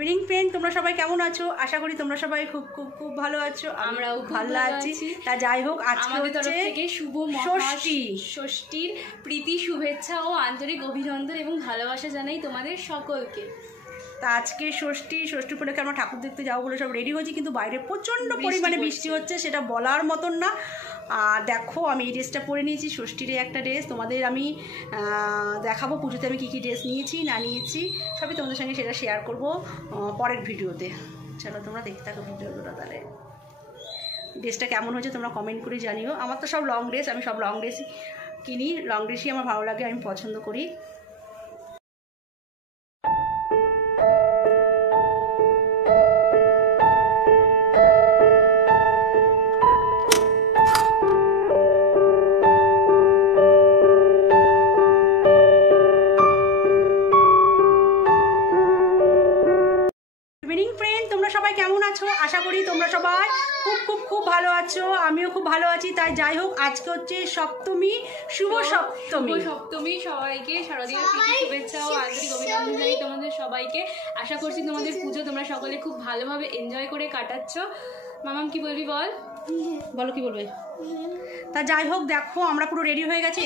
Evening friend, তোমরা সবাই কেমন আছো? আশা করি তোমরা সবাই খুব খুব খুব ভালো আছো। আমরাও ভালো আছি। তা যাই হোক, আজকে হচ্ছে শুভ ষষ্ঠীর প্রীতি শুভেচ্ছা ও আন্তরিক অভিনন্দন এবং ভালোবাসা জানাই তোমাদের সকলকে। তা আজকে ষষ্ঠী উপলক্ষে আমরা ঠাকুর দেখতে যাবো বলে সব রেডি হয়েছি, কিন্তু বাইরে প্রচণ্ড পরিমাণে বৃষ্টি হচ্ছে, সেটা বলার মতন না। আর দেখো, আমি এই ড্রেসটা পরে নিয়েছি, ষষ্ঠীর একটা ড্রেস। তোমাদের আমি দেখাবো পুজোতে আমি কী কী ড্রেস নিয়েছি না নিয়েছি, সবই তোমাদের সঙ্গে সেটা শেয়ার করব পরের ভিডিওতে। চলো তোমরা দেখতে থাকো ভিডিওটা। তাহলে ড্রেসটা কেমন হয়েছে তোমরা কমেন্ট করে জানিও। আমার তো সব লং ড্রেস, আমি সব লং ড্রেসই কিনি, লং ড্রেসই আমার ভালো লাগে, আমি পছন্দ করি। সবাই কেমন আছো? আশা করি তোমরা সবাই খুব খুব খুব ভালো আছো, আমিও খুব ভালো আছি। তাই যাই হোক, আজকে হচ্ছে সপ্তমী, শুভ সপ্তমী। সবাইকে শারদীয় প্রীতি শুভেচ্ছা ও আন্তরিক অভিনন্দন জানাই তোমাদের সবাইকে। আশা করছি তোমাদের পুজো তোমরা সকলে খুব ভালোভাবে এনজয় করে কাটাচ্ছ। মামাম কি বলবি বল? বলো কি বলবে? তা যাই হোক, দেখো আমরা পুরো রেডি হয়ে গেছি।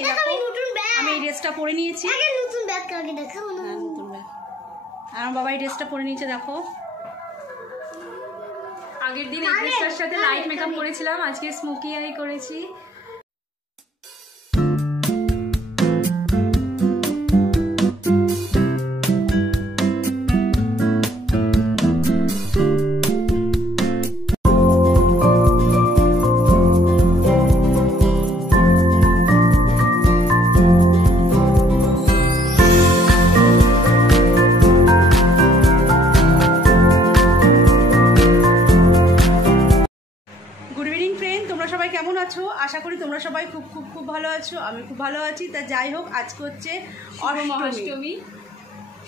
আমি এই ড্রেসটা পরে নিয়েছি, নতুন ব্যাগ কাকে দেখাও না। নতুন ব্যাগ। আর আমার বাবা এই ড্রেসটা পরে নিয়েছে, দেখো। আগের দিন এই ড্রেসটার সাথে লাইট মেকআপ করেছিলাম, আজকে স্মোকি আই করেছি। কেমন আছো? আশা করি তোমরা সবাই খুব খুব খুব ভালো আছো, আমি খুব ভালো আছি। তা যাই হোক, আজকে হচ্ছে মহাষ্টমী,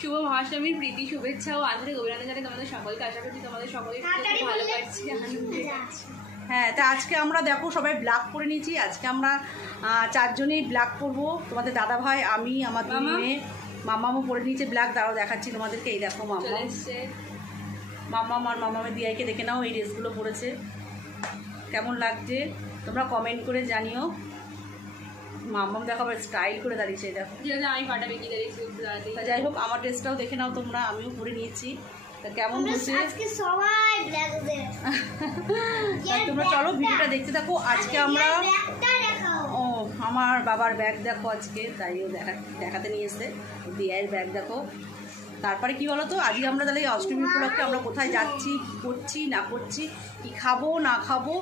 শুভ মহাষ্টমীর প্রীতি শুভেচ্ছা ও আন্তরিক অভিনন্দন জানাই তোমাদের সকলকে। আশা করছি তোমাদের সকলের খুব ভালো কাটছে, আনন্দে যাচ্ছে। হ্যাঁ, তা আজকে আমরা দেখো সবাই ব্ল্যাক পরে নিয়েছি। আজকে আমরা চারজনেই ব্ল্যাক পরবো। তোমাদের দাদা ভাই, আমি, আমার দুই মেয়ে, মামামও পরে নিয়েছে ব্ল্যাক। দাঁড়াও দেখাচ্ছি তোমাদেরকে। এই দেখো মামাম আর মামামের দিয়াইকে দেখে নাও, এই ড্রেসগুলো পরেছে। কেমন লাগছে তোমরা কমেন্ট করে জানিও। মাম্মাম দেখো আবার স্টাইল করে দাঁড়িয়েছে, দেখো। যাই হোক, আমার ড্রেসটাও দেখে নাও তোমরা, আমিও পরে নিয়েছি। তা কেমন হচ্ছে তোমরা চলো ভিডিওটা দেখতে থাকো। আজকে আমরা আমার বাবার ব্যাগ দেখো আজকে, তাইও দেখাতে নিয়ে এসে দিয়ার ব্যাগ দেখো। তারপরে কি বলো তো, আজকে আমরা তাহলে অষ্টমী উপলক্ষে আমরা কোথায় যাচ্ছি, কী করছি না করছি, কি খাবো না খাবো,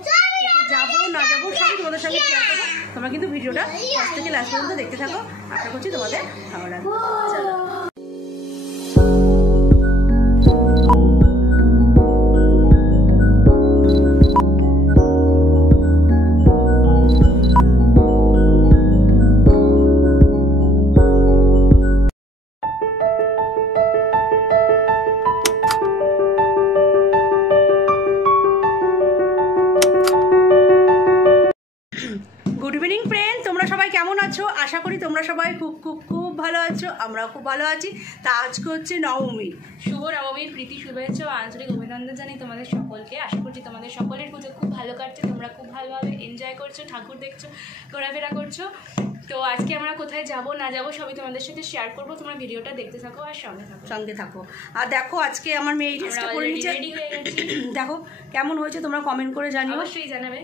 যাবো না যাবো, সবই তোমাদের সঙ্গে শেয়ার করবো। তোমরা কিন্তু ভিডিওটা ফার্স্ট থেকে লাস্ট পর্যন্ত দেখতে থাকো। আশা করছি তোমাদের ভালো লাগবে। চলো। গুড ইভিনিং ফ্রেন্ড, তোমরা সবাই কেমন আছো? আশা করি তোমরা সবাই খুব খুব খুব ভালো আছো, আমরাও খুব ভালো আছি। তা আজকে হচ্ছে নবমী, শুভ নবমীর প্রীতি শুভেচ্ছা ও আন্তরিক অভিনন্দন জানাই তোমাদের সকলকে। আশা করছি তোমাদের সকলের পুজো খুব ভালো কাটছে, তোমরা খুব ভালোভাবে এনজয় করছো, ঠাকুর দেখছো, ঘোরাফেরা করছো। তো আজকে আমরা কোথায় যাব না যাব সবই তোমাদের সাথে শেয়ার করবো। তোমরা ভিডিওটা দেখতে থাকো আর সঙ্গে থাকো। আর দেখো, আজকে আমার মেয়ে এই ড্রেসটা পরে নিয়েছে, দেখো কেমন হয়েছে তোমরা কমেন্ট করে জানিও, অবশ্যই জানাবে।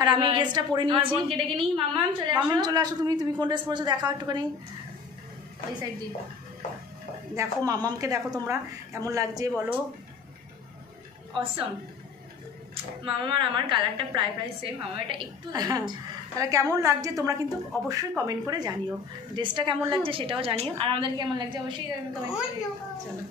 আর আমি এই ড্রেসটা পরে নিয়েছি। মাম্মাম চলে আসো। তুমি কোন ড্রেস পরেছো দেখাও একটুখানি, ওই সাইড দিয়ে দেখো। মাম্মামকে দেখো তোমরা, কেমন লাগছে বলো? অসম। মামাম আর আমার কালারটা প্রায় সেম, মামা এটা একটু তাহলে কেমন লাগছে তোমরা কিন্তু অবশ্যই কমেন্ট করে জানিও। ড্রেসটা কেমন লাগছে সেটাও জানিও, আর আমাদের কেমন লাগছে অবশ্যই জানিও। চলো।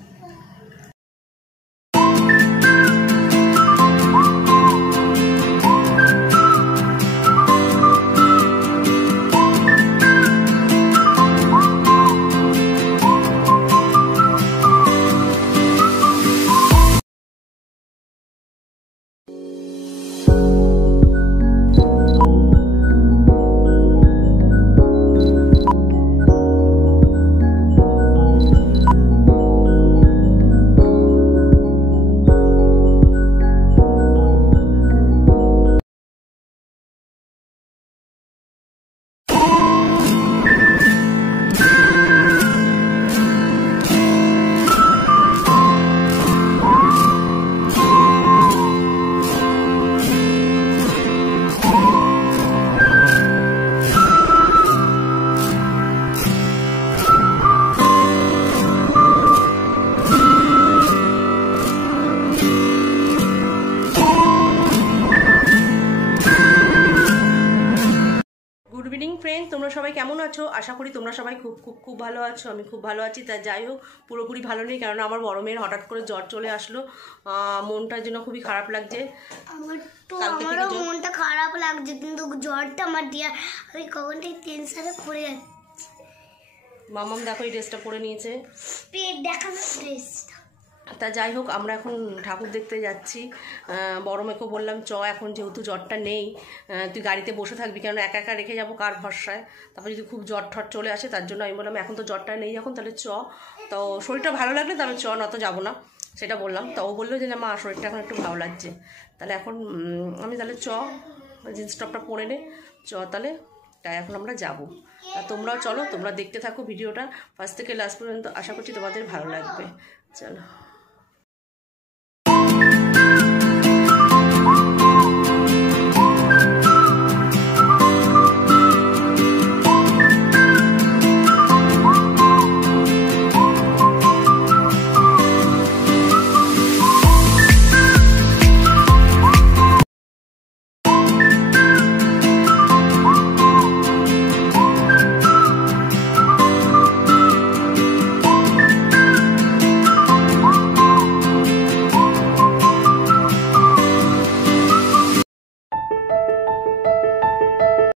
ইভিনিং ফ্রেন্ড, তোমরা সবাই কেমন আছো? আশা করি তোমরা সবাই খুব খুব খুব ভালো আছো। আমি খুব ভালো আছি। তা যাই হোক, পুরোপুরি ভালো নেই, কারণ আমার বড় মেয়ের হঠাৎ করে জ্বর চলে আসলো। মনটার জন্য খুবই খারাপ লাগছে। আমারও মনটা খারাপ লাগছে, কিন্তু জ্বরটা আমার দিয়া আমি কখন থেকে টেনশনে পড়ে যাচ্ছি। মামাম দেখো এই ড্রেসটা পরে নিয়েছে, পেট দেখানো ড্রেসটা। তা যাই হোক, আমরা এখন ঠাকুর দেখতে যাচ্ছি। বড় মেয়েকেও বললাম চ, এখন যেহেতু জ্বরটা নেই তুই গাড়িতে বসে থাকবি, কারণ একা একা রেখে যাবো কার ভরসায়। তারপর যদি খুব জ্বর ঠর চলে আসে, তার জন্য আমি বললাম এখন তো জ্বরটা নেই, এখন তাহলে চ, তো শরীরটা ভালো লাগলে তাহলে চ, না তো যাবো না, সেটা বললাম। তো ও বললো যে না মা, শরীরটা এখন একটু ভালো লাগছে। তাহলে এখন আমি তাহলে চ, জিন্স টপটা পরে নে, চ তাহলে, তাই এখন আমরা যাবো। আর তোমরাও চলো, তোমরা দেখতে থাকো ভিডিওটা ফার্স্ট থেকে লাস্ট পর্যন্ত। আশা করছি তোমাদের ভালো লাগবে। চলো।